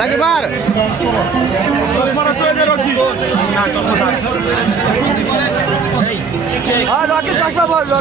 রাকিবার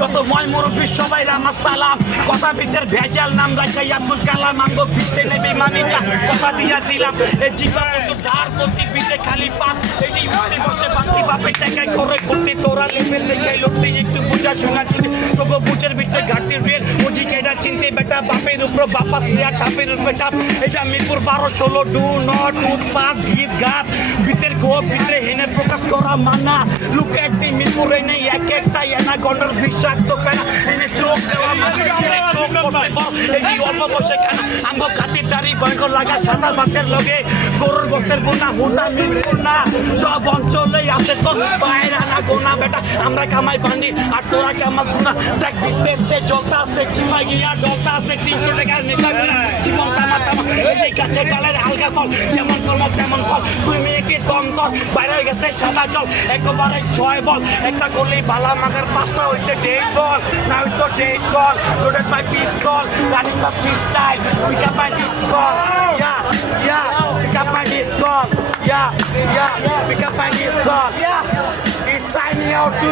যত ময় মুরব্বী সবাই আমার সালাম কথা ভিতর ভেজাল নাম রাখাই আব্দুল কালাম আঙ্গ ভিতরে নেবে মানে যা কথা দিয়া দিলাম এই জিবা মতো ধার করতে ভিতরে খালি পাপ এটি উঠে বসে বাকি বাপের টাকায় করে করতে তোরা লেভেল লেখাই লোকটি একটু বুঝা শোনা চিনতে তোকে বুঝের ভিতরে ঘাটতি রেল ওজি কেটা চিনতে বেটা বাপের উপর বাপা সিয়া টাপের উপরে টাপ এটা মিরপুর 12-16 ডু নট উৎপাত গীত গাত ভিতরে গো ভিতরে হেনে প্রকাশ করা মানা লুক এট দি মিরপুরে নেই এক একটা এনা গন্ডর বিষাক্ত পেনা এনে চোখ দেওয়া মানে চোখ করতে বল এই অল্প বসে কেন আমগো খাতির দাড়ি ভয়ঙ্কর লাগা সাদা বাটের লগে গরুর গোস্তের বোনা হুদা মিরপুর না সব অঞ্চলে আছে তোর বাইরে আনা গোনা বেটা আমরা কামাই বান্ডি আর তোরা কামাই গুনা দেখ ভিতরে জলতা আছে চিপা গিয়া ডলতা আছে 300 টাকার নেশা গুনা জীবন তামা তামা এই গাছে ডালের আলগা ফল যেমন কর্ম তেমন ফল 2 মিনিটে দম কর বাইরে হয়ে গেছে সাদা জল একবারে 6 বল একটা করলেই বালা মাগার 5টা হইছে ডেট বল না হইতো ডেট বল loaded by pistol running by freestyle pick up by ডিসকল ইয়া পিক আপ বাই ডিসকল ইয়া পিক আপ বাই ডিসকল It's time out to